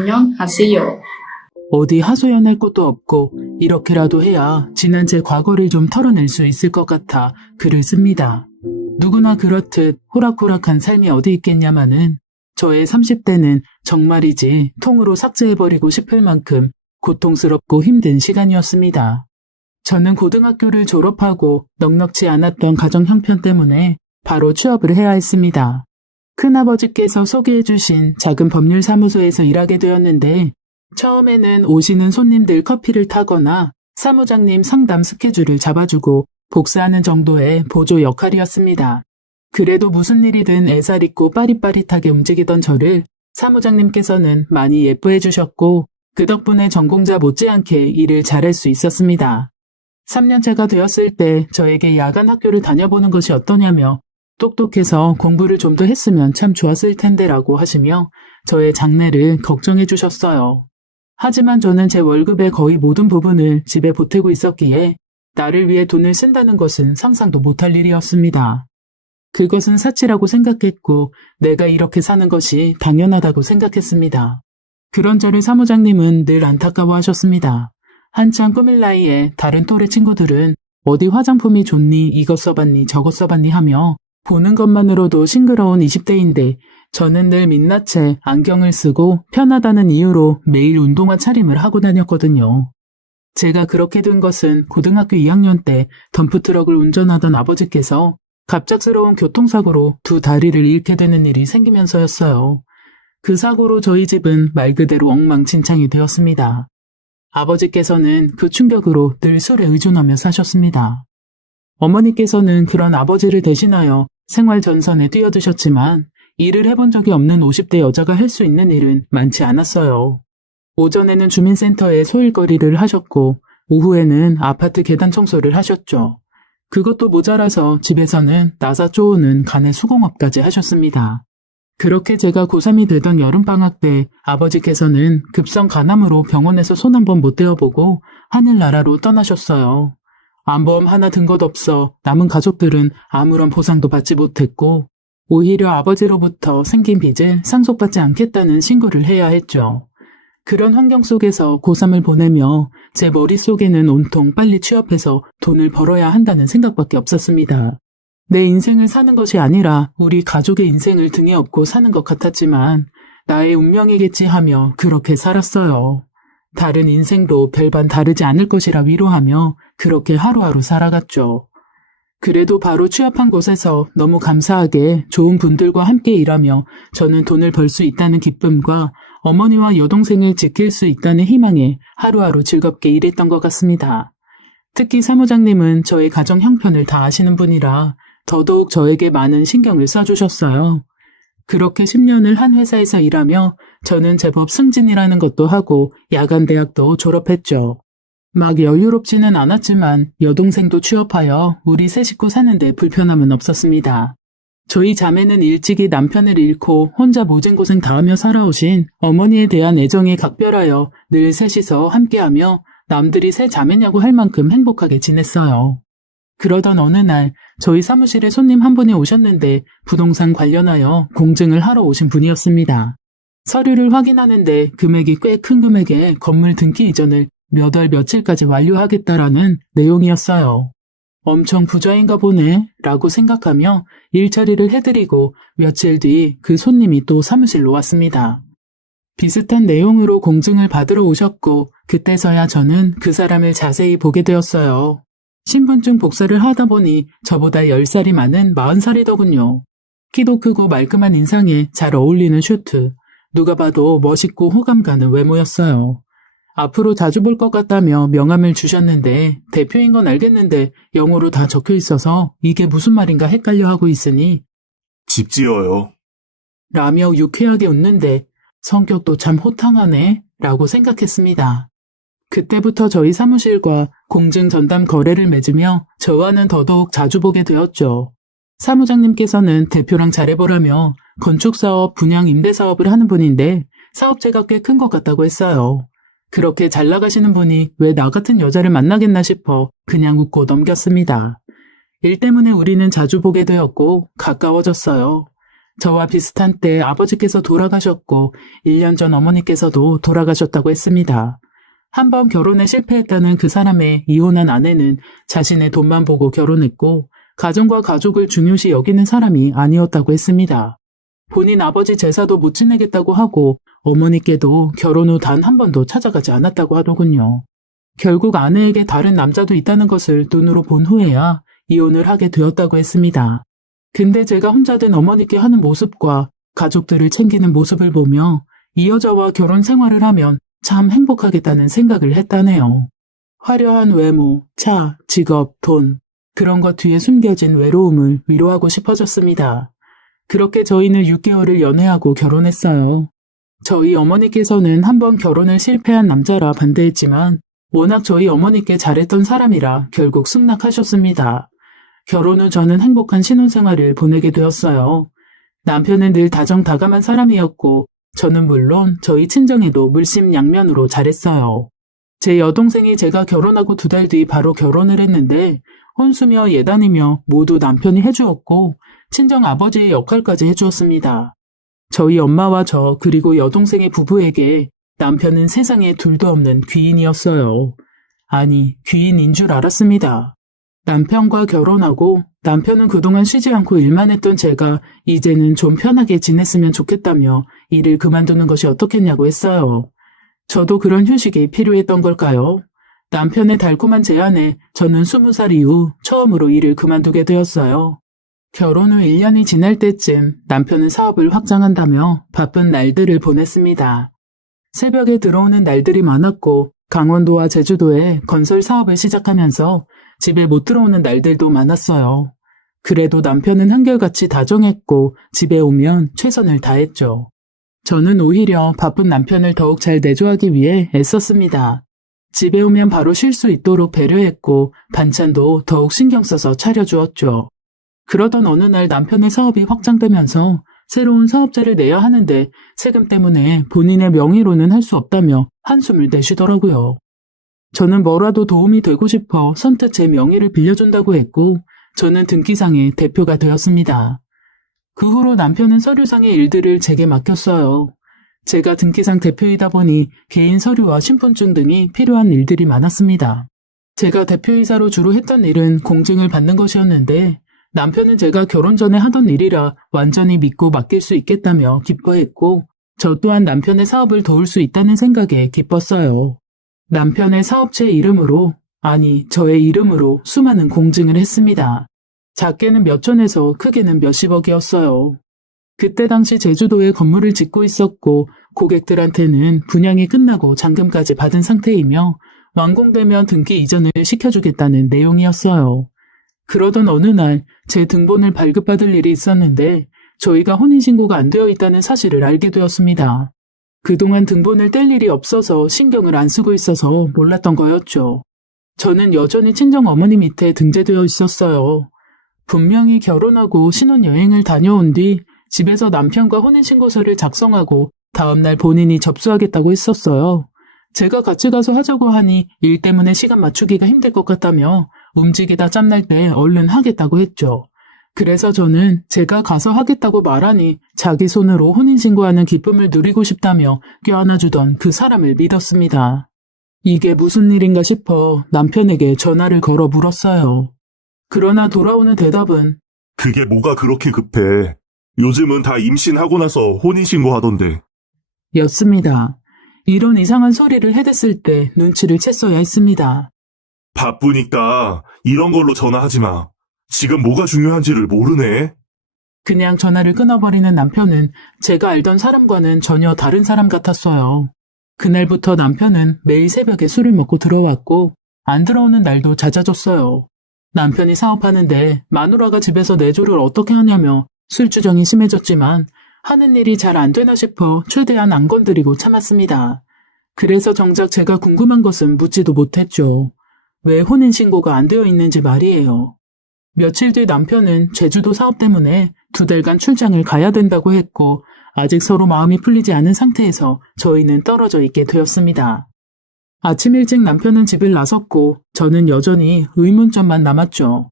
안녕하세요. 어디 하소연할 곳도 없고 이렇게라도 해야 지난 제 과거를 좀 털어낼 수 있을 것 같아 글을 씁니다. 누구나 그렇듯 호락호락한 삶이 어디 있겠냐마는 저의 30대는 정말이지 통으로 삭제해버리고 싶을 만큼 고통스럽고 힘든 시간이었습니다. 저는 고등학교를 졸업하고 넉넉지 않았던 가정 형편 때문에 바로 취업을 해야 했습니다. 큰아버지께서 소개해주신 작은 법률사무소에서 일하게 되었는데 처음에는 오시는 손님들 커피를 타거나 사무장님 상담 스케줄을 잡아주고 복사하는 정도의 보조 역할이었습니다. 그래도 무슨 일이든 애살 있고 빠릿빠릿하게 움직이던 저를 사무장님께서는 많이 예뻐해 주셨고 그 덕분에 전공자 못지않게 일을 잘할 수 있었습니다. 3년차가 되었을 때 저에게 야간 학교를 다녀보는 것이 어떠냐며 똑똑해서 공부를 좀 더 했으면 참 좋았을 텐데라고 하시며 저의 장래를 걱정해 주셨어요. 하지만 저는 제 월급의 거의 모든 부분을 집에 보태고 있었기에 나를 위해 돈을 쓴다는 것은 상상도 못할 일이었습니다. 그것은 사치라고 생각했고 내가 이렇게 사는 것이 당연하다고 생각했습니다. 그런 저를 사무장님은 늘 안타까워하셨습니다. 한창 꾸밀 나이에 다른 또래 친구들은 어디 화장품이 좋니 이것 써봤니 저것 써봤니 하며 보는 것만으로도 싱그러운 20대인데 저는 늘 민낯에 안경을 쓰고 편하다는 이유로 매일 운동화 차림을 하고 다녔거든요. 제가 그렇게 된 것은 고등학교 2학년 때 덤프트럭을 운전하던 아버지께서 갑작스러운 교통사고로 두 다리를 잃게 되는 일이 생기면서였어요. 그 사고로 저희 집은 말 그대로 엉망진창이 되었습니다. 아버지께서는 그 충격으로 늘 술에 의존하며 사셨습니다. 어머니께서는 그런 아버지를 대신하여 생활 전선에 뛰어드셨지만 일을 해본 적이 없는 50대 여자가 할 수 있는 일은 많지 않았어요. 오전에는 주민센터에 소일거리를 하셨고 오후에는 아파트 계단 청소를 하셨죠. 그것도 모자라서 집에서는 나사 쪼우는 간의 수공업까지 하셨습니다. 그렇게 제가 고3이 되던 여름방학 때 아버지께서는 급성 간암으로 병원에서 손 한번 못 대어보고 하늘나라로 떠나셨어요. 암보험 하나 든 것 없어 남은 가족들은 아무런 보상도 받지 못했고 오히려 아버지로부터 생긴 빚을 상속받지 않겠다는 신고를 해야 했죠. 그런 환경 속에서 고3을 보내며 제 머릿속에는 온통 빨리 취업해서 돈을 벌어야 한다는 생각밖에 없었습니다. 내 인생을 사는 것이 아니라 우리 가족의 인생을 등에 업고 사는 것 같았지만 나의 운명이겠지 하며 그렇게 살았어요. 다른 인생도 별반 다르지 않을 것이라 위로하며 그렇게 하루하루 살아갔죠. 그래도 바로 취업한 곳에서 너무 감사하게 좋은 분들과 함께 일하며 저는 돈을 벌 수 있다는 기쁨과 어머니와 여동생을 지킬 수 있다는 희망에 하루하루 즐겁게 일했던 것 같습니다. 특히 사무장님은 저의 가정 형편을 다 아시는 분이라 더더욱 저에게 많은 신경을 써주셨어요. 그렇게 10년을 한 회사에서 일하며 저는 제법 승진이라는 것도 하고 야간대학도 졸업했죠. 막 여유롭지는 않았지만 여동생도 취업하여 우리 세 식구 사는데 불편함은 없었습니다. 저희 자매는 일찍이 남편을 잃고 혼자 모진고생 다하며 살아오신 어머니에 대한 애정이 각별하여 늘 셋이서 함께하며 남들이 세 자매냐고 할 만큼 행복하게 지냈어요. 그러던 어느 날 저희 사무실에 손님 한 분이 오셨는데 부동산 관련하여 공증을 하러 오신 분이었습니다. 서류를 확인하는데 금액이 꽤 큰 금액에 건물 등기 이전을 몇 월 며칠까지 완료하겠다라는 내용이었어요. 엄청 부자인가 보네 라고 생각하며 일처리를 해드리고 며칠 뒤 그 손님이 또 사무실로 왔습니다. 비슷한 내용으로 공증을 받으러 오셨고 그때서야 저는 그 사람을 자세히 보게 되었어요. 신분증 복사를 하다 보니 저보다 10살이 많은 40살이더군요. 키도 크고 말끔한 인상에 잘 어울리는 슈트, 누가 봐도 멋있고 호감 가는 외모였어요. 앞으로 자주 볼 것 같다며 명함을 주셨는데 대표인 건 알겠는데 영어로 다 적혀 있어서 이게 무슨 말인가 헷갈려 하고 있으니 집 지어요. 라며 유쾌하게 웃는데 성격도 참 호탕하네 라고 생각했습니다. 그때부터 저희 사무실과 공증 전담 거래를 맺으며 저와는 더더욱 자주 보게 되었죠. 사무장님께서는 대표랑 잘해보라며 건축사업, 분양, 임대사업을 하는 분인데 사업체가 꽤 큰 것 같다고 했어요. 그렇게 잘 나가시는 분이 왜 나 같은 여자를 만나겠나 싶어 그냥 웃고 넘겼습니다. 일 때문에 우리는 자주 보게 되었고 가까워졌어요. 저와 비슷한 때 아버지께서 돌아가셨고 1년 전 어머니께서도 돌아가셨다고 했습니다. 한번 결혼에 실패했다는 그 사람의 이혼한 아내는 자신의 돈만 보고 결혼했고 가정과 가족을 중요시 여기는 사람이 아니었다고 했습니다. 본인 아버지 제사도 못 지내겠다고 하고 어머니께도 결혼 후 단 한 번도 찾아가지 않았다고 하더군요. 결국 아내에게 다른 남자도 있다는 것을 눈으로 본 후에야 이혼을 하게 되었다고 했습니다. 근데 제가 혼자 된 어머니께 하는 모습과 가족들을 챙기는 모습을 보며 이 여자와 결혼 생활을 하면 참 행복하겠다는 생각을 했다네요. 화려한 외모, 차, 직업, 돈, 그런 것 뒤에 숨겨진 외로움을 위로하고 싶어졌습니다. 그렇게 저희는 6개월을 연애하고 결혼했어요. 저희 어머니께서는 한번 결혼을 실패한 남자라 반대했지만 워낙 저희 어머니께 잘했던 사람이라 결국 승낙하셨습니다. 결혼 후 저는 행복한 신혼생활을 보내게 되었어요. 남편은 늘 다정다감한 사람이었고 저는 물론 저희 친정에도 물심양면으로 잘했어요. 제 여동생이 제가 결혼하고 2달 뒤 바로 결혼을 했는데 혼수며 예단이며 모두 남편이 해주었고 친정 아버지의 역할까지 해주었습니다. 저희 엄마와 저 그리고 여동생의 부부에게 남편은 세상에 둘도 없는 귀인이었어요. 아니, 귀인인 줄 알았습니다. 남편과 결혼하고 남편은 그동안 쉬지 않고 일만 했던 제가 이제는 좀 편하게 지냈으면 좋겠다며 일을 그만두는 것이 어떻겠냐고 했어요. 저도 그런 휴식이 필요했던 걸까요? 남편의 달콤한 제안에 저는 20살 이후 처음으로 일을 그만두게 되었어요. 결혼 후 1년이 지날 때쯤 남편은 사업을 확장한다며 바쁜 날들을 보냈습니다. 새벽에 들어오는 날들이 많았고 강원도와 제주도에 건설 사업을 시작하면서 집에 못 들어오는 날들도 많았어요. 그래도 남편은 한결같이 다정했고 집에 오면 최선을 다했죠. 저는 오히려 바쁜 남편을 더욱 잘 내조하기 위해 애썼습니다. 집에 오면 바로 쉴 수 있도록 배려했고 반찬도 더욱 신경 써서 차려주었죠. 그러던 어느 날 남편의 사업이 확장되면서 새로운 사업자를 내야 하는데 세금 때문에 본인의 명의로는 할 수 없다며 한숨을 내쉬더라고요. 저는 뭐라도 도움이 되고 싶어 선뜻 제 명의를 빌려준다고 했고 저는 등기상의 대표가 되었습니다. 그 후로 남편은 서류상의 일들을 제게 맡겼어요. 제가 등기상 대표이다 보니 개인 서류와 신분증 등이 필요한 일들이 많았습니다. 제가 대표이사로 주로 했던 일은 공증을 받는 것이었는데 남편은 제가 결혼 전에 하던 일이라 완전히 믿고 맡길 수 있겠다며 기뻐했고 저 또한 남편의 사업을 도울 수 있다는 생각에 기뻤어요. 남편의 사업체 이름으로, 아니 저의 이름으로 수많은 공증을 했습니다. 작게는 몇 천에서 크게는 몇십억이었어요. 그때 당시 제주도에 건물을 짓고 있었고 고객들한테는 분양이 끝나고 잔금까지 받은 상태이며 완공되면 등기 이전을 시켜주겠다는 내용이었어요. 그러던 어느 날 제 등본을 발급받을 일이 있었는데 저희가 혼인신고가 안 되어 있다는 사실을 알게 되었습니다. 그동안 등본을 뗄 일이 없어서 신경을 안 쓰고 있어서 몰랐던 거였죠. 저는 여전히 친정 어머니 밑에 등재되어 있었어요. 분명히 결혼하고 신혼여행을 다녀온 뒤 집에서 남편과 혼인신고서를 작성하고 다음날 본인이 접수하겠다고 했었어요. 제가 같이 가서 하자고 하니 일 때문에 시간 맞추기가 힘들 것 같다며 움직이다 짬날 때 얼른 하겠다고 했죠. 그래서 저는 제가 가서 하겠다고 말하니 자기 손으로 혼인신고하는 기쁨을 누리고 싶다며 껴안아주던 그 사람을 믿었습니다. 이게 무슨 일인가 싶어 남편에게 전화를 걸어 물었어요. 그러나 돌아오는 대답은 그게 뭐가 그렇게 급해. 요즘은 다 임신하고 나서 혼인신고 하던데. 였습니다. 이런 이상한 소리를 해댔을 때 눈치를 챘어야 했습니다. 바쁘니까 이런 걸로 전화하지 마. 지금 뭐가 중요한지를 모르네. 그냥 전화를 끊어버리는 남편은 제가 알던 사람과는 전혀 다른 사람 같았어요. 그날부터 남편은 매일 새벽에 술을 먹고 들어왔고 안 들어오는 날도 잦아졌어요. 남편이 사업하는데 마누라가 집에서 내조를 어떻게 하냐며 술주정이 심해졌지만 하는 일이 잘 안 되나 싶어 최대한 안 건드리고 참았습니다. 그래서 정작 제가 궁금한 것은 묻지도 못했죠. 왜 혼인신고가 안 되어 있는지 말이에요. 며칠 뒤 남편은 제주도 사업 때문에 2달간 출장을 가야 된다고 했고 아직 서로 마음이 풀리지 않은 상태에서 저희는 떨어져 있게 되었습니다. 아침 일찍 남편은 집을 나섰고 저는 여전히 의문점만 남았죠.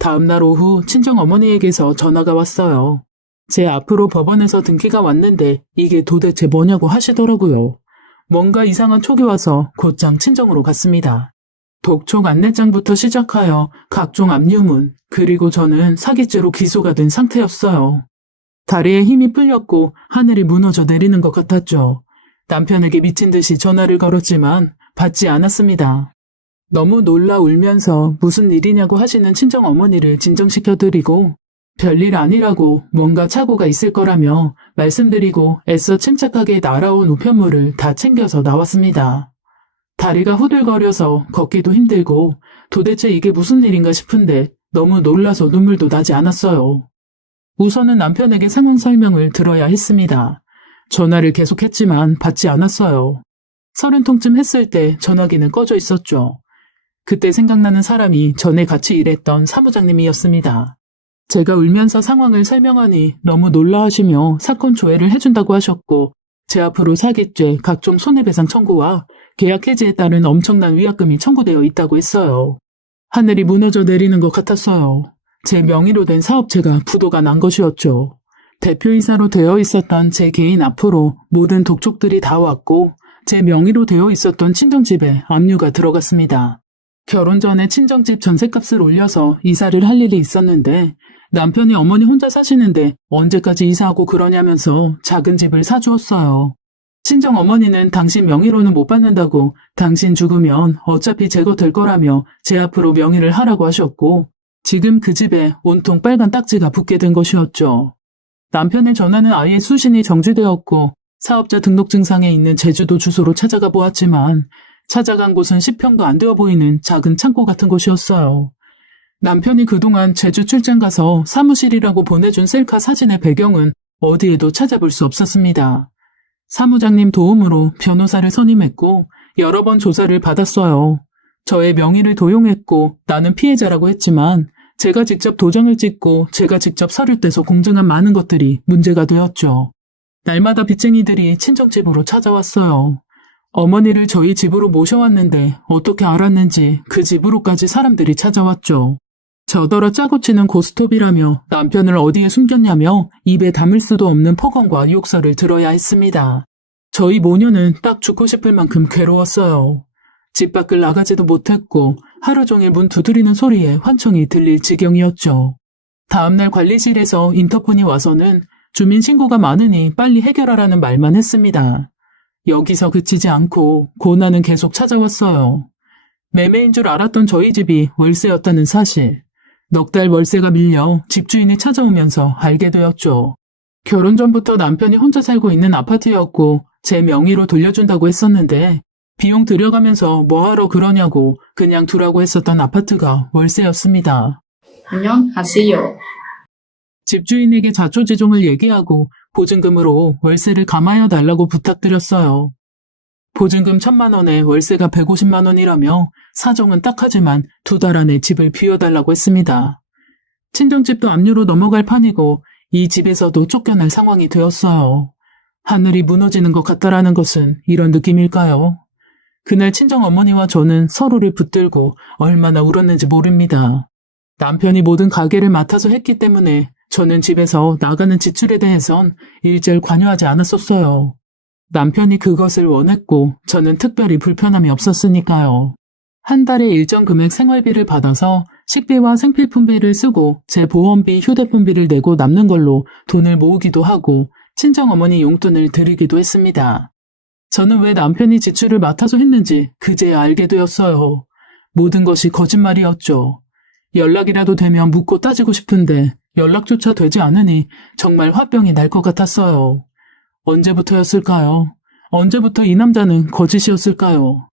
다음날 오후 친정 어머니에게서 전화가 왔어요. 제 앞으로 법원에서 등기가 왔는데 이게 도대체 뭐냐고 하시더라고요. 뭔가 이상한 촉이 와서 곧장 친정으로 갔습니다. 독촉 안내장부터 시작하여 각종 압류문, 그리고 저는 사기죄로 기소가 된 상태였어요. 다리에 힘이 풀렸고 하늘이 무너져 내리는 것 같았죠. 남편에게 미친 듯이 전화를 걸었지만 받지 않았습니다. 너무 놀라 울면서 무슨 일이냐고 하시는 친정 어머니를 진정시켜드리고 별일 아니라고 뭔가 착오가 있을 거라며 말씀드리고 애써 침착하게 날아온 우편물을 다 챙겨서 나왔습니다. 다리가 후들거려서 걷기도 힘들고 도대체 이게 무슨 일인가 싶은데 너무 놀라서 눈물도 나지 않았어요. 우선은 남편에게 상황 설명을 들어야 했습니다. 전화를 계속했지만 받지 않았어요. 30통쯤 했을 때 전화기는 꺼져 있었죠. 그때 생각나는 사람이 전에 같이 일했던 사무장님이었습니다. 제가 울면서 상황을 설명하니 너무 놀라하시며 사건 조회를 해준다고 하셨고 제 앞으로 사기죄, 각종 손해배상 청구와 계약 해지에 따른 엄청난 위약금이 청구되어 있다고 했어요. 하늘이 무너져 내리는 것 같았어요. 제 명의로 된 사업체가 부도가 난 것이었죠. 대표이사로 되어 있었던 제 개인 앞으로 모든 독촉들이 다 왔고 제 명의로 되어 있었던 친정집에 압류가 들어갔습니다. 결혼 전에 친정집 전셋값을 올려서 이사를 할 일이 있었는데 남편이 어머니 혼자 사시는데 언제까지 이사하고 그러냐면서 작은 집을 사주었어요. 친정 어머니는 당신 명의로는 못 받는다고 당신 죽으면 어차피 제거될 거라며 제 앞으로 명의를 하라고 하셨고 지금 그 집에 온통 빨간 딱지가 붙게 된 것이었죠. 남편의 전화는 아예 수신이 정지되었고 사업자 등록증상에 있는 제주도 주소로 찾아가 보았지만 찾아간 곳은 10평도 안 되어 보이는 작은 창고 같은 곳이었어요. 남편이 그동안 제주 출장 가서 사무실이라고 보내준 셀카 사진의 배경은 어디에도 찾아볼 수 없었습니다. 사무장님 도움으로 변호사를 선임했고 여러 번 조사를 받았어요. 저의 명의를 도용했고 나는 피해자라고 했지만 제가 직접 도장을 찍고 제가 직접 서류 떼서 공증한 많은 것들이 문제가 되었죠. 날마다 빚쟁이들이 친정집으로 찾아왔어요. 어머니를 저희 집으로 모셔왔는데 어떻게 알았는지 그 집으로까지 사람들이 찾아왔죠. 저더러 짜고 치는 고스톱이라며 남편을 어디에 숨겼냐며 입에 담을 수도 없는 폭언과 욕설을 들어야 했습니다. 저희 모녀는 딱 죽고 싶을 만큼 괴로웠어요. 집 밖을 나가지도 못했고 하루 종일 문 두드리는 소리에 환청이 들릴 지경이었죠. 다음날 관리실에서 인터폰이 와서는 주민 신고가 많으니 빨리 해결하라는 말만 했습니다. 여기서 그치지 않고 고난은 계속 찾아왔어요. 매매인 줄 알았던 저희 집이 월세였다는 사실. 넉 달 월세가 밀려 집주인이 찾아오면서 알게 되었죠. 결혼 전부터 남편이 혼자 살고 있는 아파트였고 제 명의로 돌려준다고 했었는데 비용 들여가면서 뭐하러 그러냐고 그냥 두라고 했었던 아파트가 월세였습니다. 안녕하세요. 집주인에게 자초지종을 얘기하고 보증금으로 월세를 감하여 달라고 부탁드렸어요. 보증금 1,000만 원에 월세가 150만 원이라며 사정은 딱하지만 2달 안에 집을 비워달라고 했습니다. 친정집도 압류로 넘어갈 판이고 이 집에서도 쫓겨날 상황이 되었어요. 하늘이 무너지는 것 같다라는 것은 이런 느낌일까요? 그날 친정 어머니와 저는 서로를 붙들고 얼마나 울었는지 모릅니다. 남편이 모든 가게를 맡아서 했기 때문에 저는 집에서 나가는 지출에 대해선 일절 관여하지 않았었어요. 남편이 그것을 원했고 저는 특별히 불편함이 없었으니까요. 한 달에 일정 금액 생활비를 받아서 식비와 생필품비를 쓰고 제 보험비, 휴대폰비를 내고 남는 걸로 돈을 모으기도 하고 친정어머니 용돈을 드리기도 했습니다. 저는 왜 남편이 지출을 맡아서 했는지 그제야 알게 되었어요. 모든 것이 거짓말이었죠. 연락이라도 되면 묻고 따지고 싶은데 연락조차 되지 않으니 정말 화병이 날 것 같았어요. 언제부터였을까요? 언제부터 이 남자는 거짓이었을까요?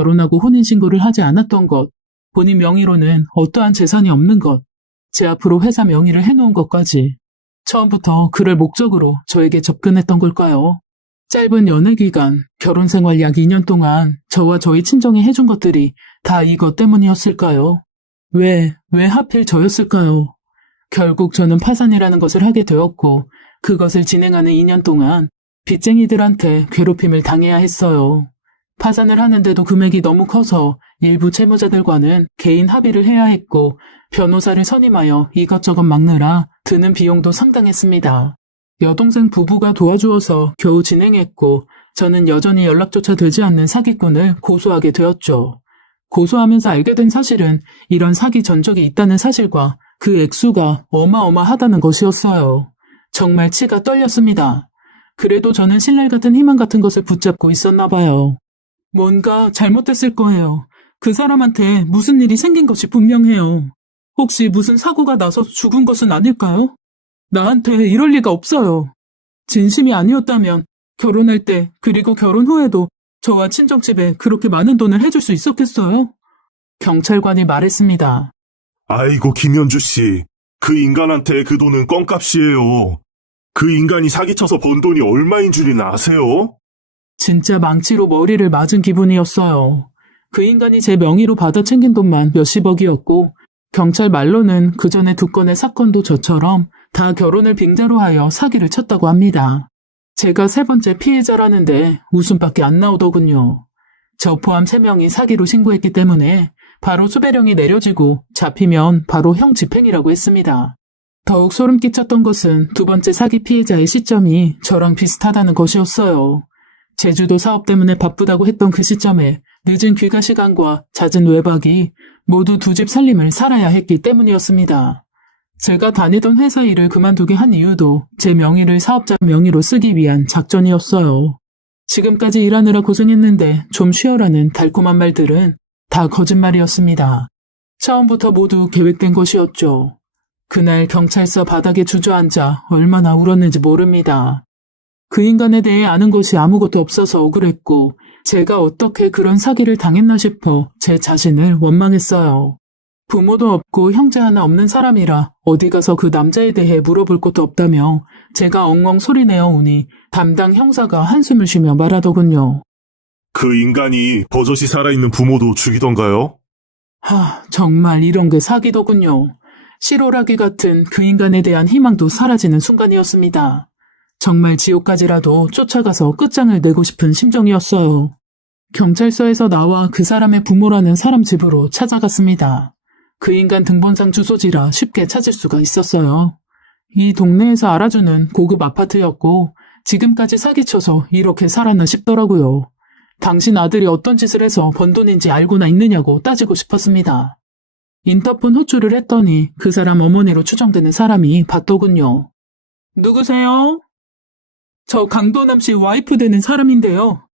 결혼하고 혼인신고를 하지 않았던 것, 본인 명의로는 어떠한 재산이 없는 것, 제 앞으로 회사 명의를 해놓은 것까지 처음부터 그럴 목적으로 저에게 접근했던 걸까요? 짧은 연애 기간, 결혼 생활 약 2년 동안 저와 저희 친정이 해준 것들이 다 이것 때문이었을까요? 왜 하필 저였을까요? 결국 저는 파산이라는 것을 하게 되었고 그것을 진행하는 2년 동안 빚쟁이들한테 괴롭힘을 당해야 했어요. 파산을 하는데도 금액이 너무 커서 일부 채무자들과는 개인 합의를 해야 했고 변호사를 선임하여 이것저것 막느라 드는 비용도 상당했습니다. 여동생 부부가 도와주어서 겨우 진행했고 저는 여전히 연락조차 되지 않는 사기꾼을 고소하게 되었죠. 고소하면서 알게 된 사실은 이런 사기 전적이 있다는 사실과 그 액수가 어마어마하다는 것이었어요. 정말 치가 떨렸습니다. 그래도 저는 신랄 같은 희망 같은 것을 붙잡고 있었나 봐요. 뭔가 잘못됐을 거예요. 그 사람한테 무슨 일이 생긴 것이 분명해요. 혹시 무슨 사고가 나서 죽은 것은 아닐까요? 나한테 이럴 리가 없어요. 진심이 아니었다면 결혼할 때 그리고 결혼 후에도 저와 친정집에 그렇게 많은 돈을 해줄 수 있었겠어요? 경찰관이 말했습니다. 아이고, 김현주 씨. 그 인간한테 그 돈은 껌값이에요. 그 인간이 사기쳐서 번 돈이 얼마인 줄이나 아세요? 진짜 망치로 머리를 맞은 기분이었어요. 그 인간이 제 명의로 받아 챙긴 돈만 몇십억이었고 경찰 말로는 그 전에 두 건의 사건도 저처럼 다 결혼을 빙자로 하여 사기를 쳤다고 합니다. 제가 세 번째 피해자라는데 웃음밖에 안 나오더군요. 저 포함 3명이 사기로 신고했기 때문에 바로 수배령이 내려지고 잡히면 바로 형 집행이라고 했습니다. 더욱 소름 끼쳤던 것은 두 번째 사기 피해자의 시점이 저랑 비슷하다는 것이었어요. 제주도 사업 때문에 바쁘다고 했던 그 시점에 늦은 귀가 시간과 잦은 외박이 모두 두 집 살림을 살아야 했기 때문이었습니다. 제가 다니던 회사 일을 그만두게 한 이유도 제 명의를 사업자 명의로 쓰기 위한 작전이었어요. 지금까지 일하느라 고생했는데 좀 쉬어라는 달콤한 말들은 다 거짓말이었습니다. 처음부터 모두 계획된 것이었죠. 그날 경찰서 바닥에 주저앉아 얼마나 울었는지 모릅니다. 그 인간에 대해 아는 것이 아무것도 없어서 억울했고 제가 어떻게 그런 사기를 당했나 싶어 제 자신을 원망했어요. 부모도 없고 형제 하나 없는 사람이라 어디 가서 그 남자에 대해 물어볼 것도 없다며 제가 엉엉 소리내어 오니 담당 형사가 한숨을 쉬며 말하더군요. 그 인간이 버젓이 살아있는 부모도 죽이던가요? 정말 이런 게 사기더군요. 실오라기 같은 그 인간에 대한 희망도 사라지는 순간이었습니다. 정말 지옥까지라도 쫓아가서 끝장을 내고 싶은 심정이었어요. 경찰서에서 나와 그 사람의 부모라는 사람 집으로 찾아갔습니다. 그 인간 등본상 주소지라 쉽게 찾을 수가 있었어요. 이 동네에서 알아주는 고급 아파트였고 지금까지 사기쳐서 이렇게 살았나 싶더라고요. 당신 아들이 어떤 짓을 해서 번 돈인지 알고나 있느냐고 따지고 싶었습니다. 인터폰 호출을 했더니 그 사람 어머니로 추정되는 사람이 받더군요. 누구세요? 저 강도남 씨 와이프 되는 사람인데요.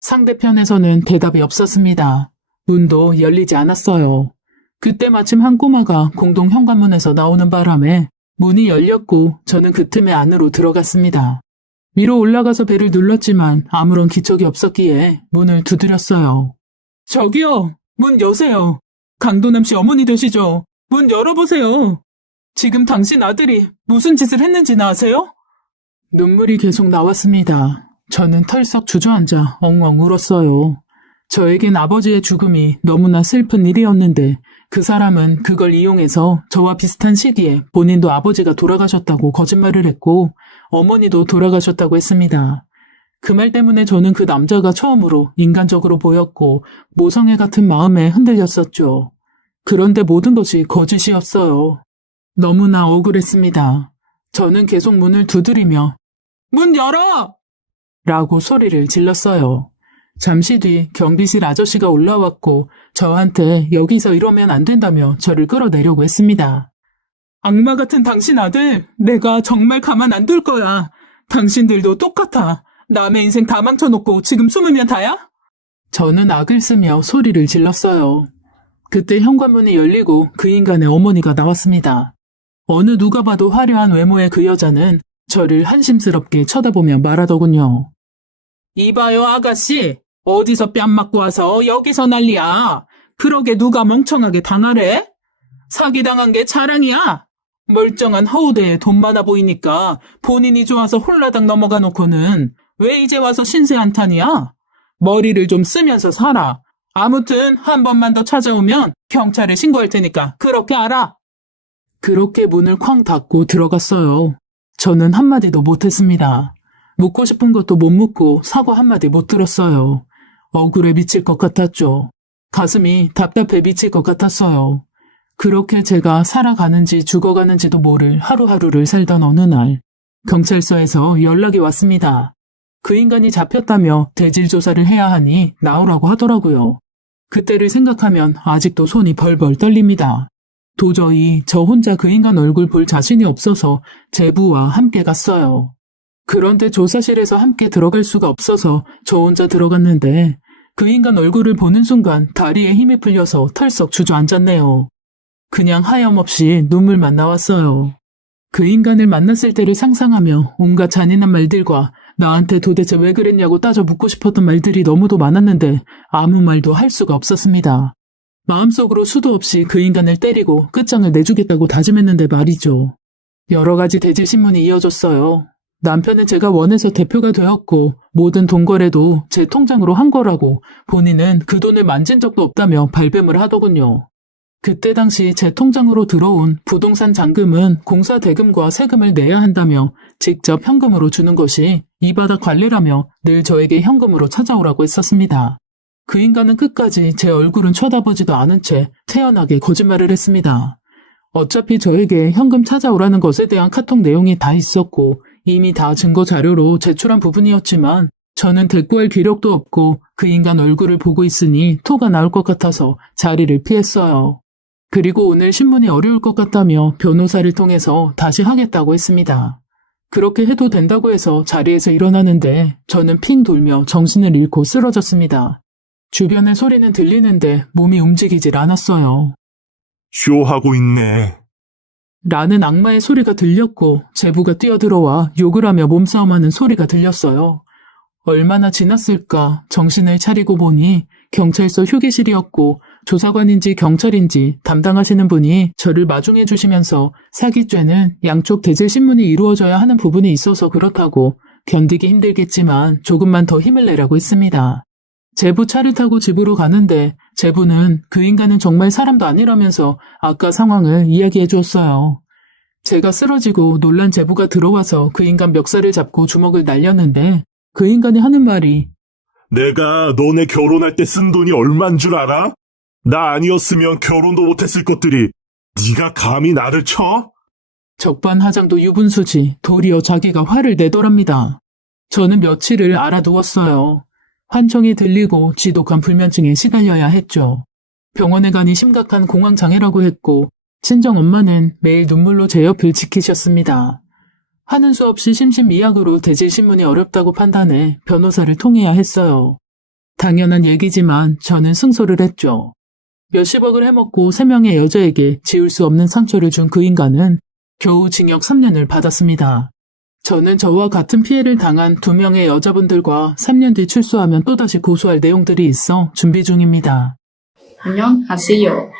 상대편에서는 대답이 없었습니다. 문도 열리지 않았어요. 그때 마침 한 꼬마가 공동 현관문에서 나오는 바람에 문이 열렸고 저는 그 틈에 안으로 들어갔습니다. 위로 올라가서 벨을 눌렀지만 아무런 기척이 없었기에 문을 두드렸어요. 저기요, 문 여세요. 강도남 씨 어머니 되시죠? 문 열어보세요. 지금 당신 아들이 무슨 짓을 했는지는 아세요? 눈물이 계속 나왔습니다. 저는 털썩 주저앉아 엉엉 울었어요. 저에겐 아버지의 죽음이 너무나 슬픈 일이었는데 그 사람은 그걸 이용해서 저와 비슷한 시기에 본인도 아버지가 돌아가셨다고 거짓말을 했고 어머니도 돌아가셨다고 했습니다. 그 말 때문에 저는 그 남자가 처음으로 인간적으로 보였고 모성애 같은 마음에 흔들렸었죠. 그런데 모든 것이 거짓이었어요. 너무나 억울했습니다. 저는 계속 문을 두드리며 문 열어! 라고 소리를 질렀어요. 잠시 뒤 경비실 아저씨가 올라왔고 저한테 여기서 이러면 안 된다며 저를 끌어내려고 했습니다. 악마 같은 당신 아들, 내가 정말 가만 안 둘 거야. 당신들도 똑같아. 남의 인생 다 망쳐놓고 지금 숨으면 다야? 저는 악을 쓰며 소리를 질렀어요. 그때 현관문이 열리고 그 인간의 어머니가 나왔습니다. 어느 누가 봐도 화려한 외모의 그 여자는 저를 한심스럽게 쳐다보며 말하더군요. 이봐요 아가씨, 어디서 뺨 맞고 와서 여기서 난리야. 그러게 누가 멍청하게 당하래? 사기당한 게 자랑이야. 멀쩡한 허우대에 돈 많아 보이니까 본인이 좋아서 홀라당 넘어가 놓고는 왜 이제 와서 신세 한탄이야? 머리를 좀 쓰면서 살아. 아무튼 한 번만 더 찾아오면 경찰에 신고할 테니까 그렇게 알아. 그렇게 문을 쾅 닫고 들어갔어요. 저는 한마디도 못했습니다. 묻고 싶은 것도 못 묻고 사과 한마디 못 들었어요. 억울해 미칠 것 같았죠. 가슴이 답답해 미칠 것 같았어요. 그렇게 제가 살아가는지 죽어가는지도 모를 하루하루를 살던 어느 날 경찰서에서 연락이 왔습니다. 그 인간이 잡혔다며 대질 조사를 해야 하니 나오라고 하더라고요. 그때를 생각하면 아직도 손이 벌벌 떨립니다. 도저히 저 혼자 그 인간 얼굴 볼 자신이 없어서 제부와 함께 갔어요. 그런데 조사실에서 함께 들어갈 수가 없어서 저 혼자 들어갔는데 그 인간 얼굴을 보는 순간 다리에 힘이 풀려서 털썩 주저앉았네요. 그냥 하염없이 눈물만 나왔어요. 그 인간을 만났을 때를 상상하며 온갖 잔인한 말들과 나한테 도대체 왜 그랬냐고 따져 묻고 싶었던 말들이 너무도 많았는데 아무 말도 할 수가 없었습니다. 마음속으로 수도 없이 그 인간을 때리고 끝장을 내주겠다고 다짐했는데 말이죠. 여러 가지 대질 신문이 이어졌어요. 남편은 제가 원해서 대표가 되었고 모든 돈거래도 제 통장으로 한 거라고 본인은 그 돈을 만진 적도 없다며 발뺌을 하더군요. 그때 당시 제 통장으로 들어온 부동산 잔금은 공사 대금과 세금을 내야 한다며 직접 현금으로 주는 것이 이 바닥 관리라며 늘 저에게 현금으로 찾아오라고 했었습니다. 그 인간은 끝까지 제 얼굴은 쳐다보지도 않은 채 태연하게 거짓말을 했습니다. 어차피 저에게 현금 찾아오라는 것에 대한 카톡 내용이 다 있었고 이미 다 증거 자료로 제출한 부분이었지만 저는 대꾸할 기력도 없고 그 인간 얼굴을 보고 있으니 토가 나올 것 같아서 자리를 피했어요. 그리고 오늘 신문이 어려울 것 같다며 변호사를 통해서 다시 하겠다고 했습니다. 그렇게 해도 된다고 해서 자리에서 일어나는데 저는 핑 돌며 정신을 잃고 쓰러졌습니다. 주변의 소리는 들리는데 몸이 움직이질 않았어요. 쇼하고 있네. 라는 악마의 소리가 들렸고 제부가 뛰어들어와 욕을 하며 몸싸움하는 소리가 들렸어요. 얼마나 지났을까 정신을 차리고 보니 경찰서 휴게실이었고 조사관인지 경찰인지 담당하시는 분이 저를 마중해 주시면서 사기죄는 양쪽 대질 신문이 이루어져야 하는 부분이 있어서 그렇다고 견디기 힘들겠지만 조금만 더 힘을 내라고 했습니다. 제부 차를 타고 집으로 가는데 제부는 그 인간은 정말 사람도 아니라면서 아까 상황을 이야기해 주었어요. 제가 쓰러지고 놀란 제부가 들어와서 그 인간 멱살을 잡고 주먹을 날렸는데 그 인간이 하는 말이 내가 너네 결혼할 때 쓴 돈이 얼만 줄 알아? 나 아니었으면 결혼도 못했을 것들이 네가 감히 나를 쳐? 적반하장도 유분수지 도리어 자기가 화를 내더랍니다. 저는 며칠을 알아두었어요. 환청이 들리고 지독한 불면증에 시달려야 했죠. 병원에 가니 심각한 공황장애라고 했고 친정엄마는 매일 눈물로 제 옆을 지키셨습니다. 하는 수 없이 심신미약으로 대질신문이 어렵다고 판단해 변호사를 통해야 했어요. 당연한 얘기지만 저는 승소를 했죠. 몇십억을 해먹고 3명의 여자에게 지울 수 없는 상처를 준 그 인간은 겨우 징역 3년을 받았습니다. 저는 저와 같은 피해를 당한 2명의 여자분들과 3년 뒤 출소하면 또다시 고소할 내용들이 있어 준비 중입니다. 안녕하세요.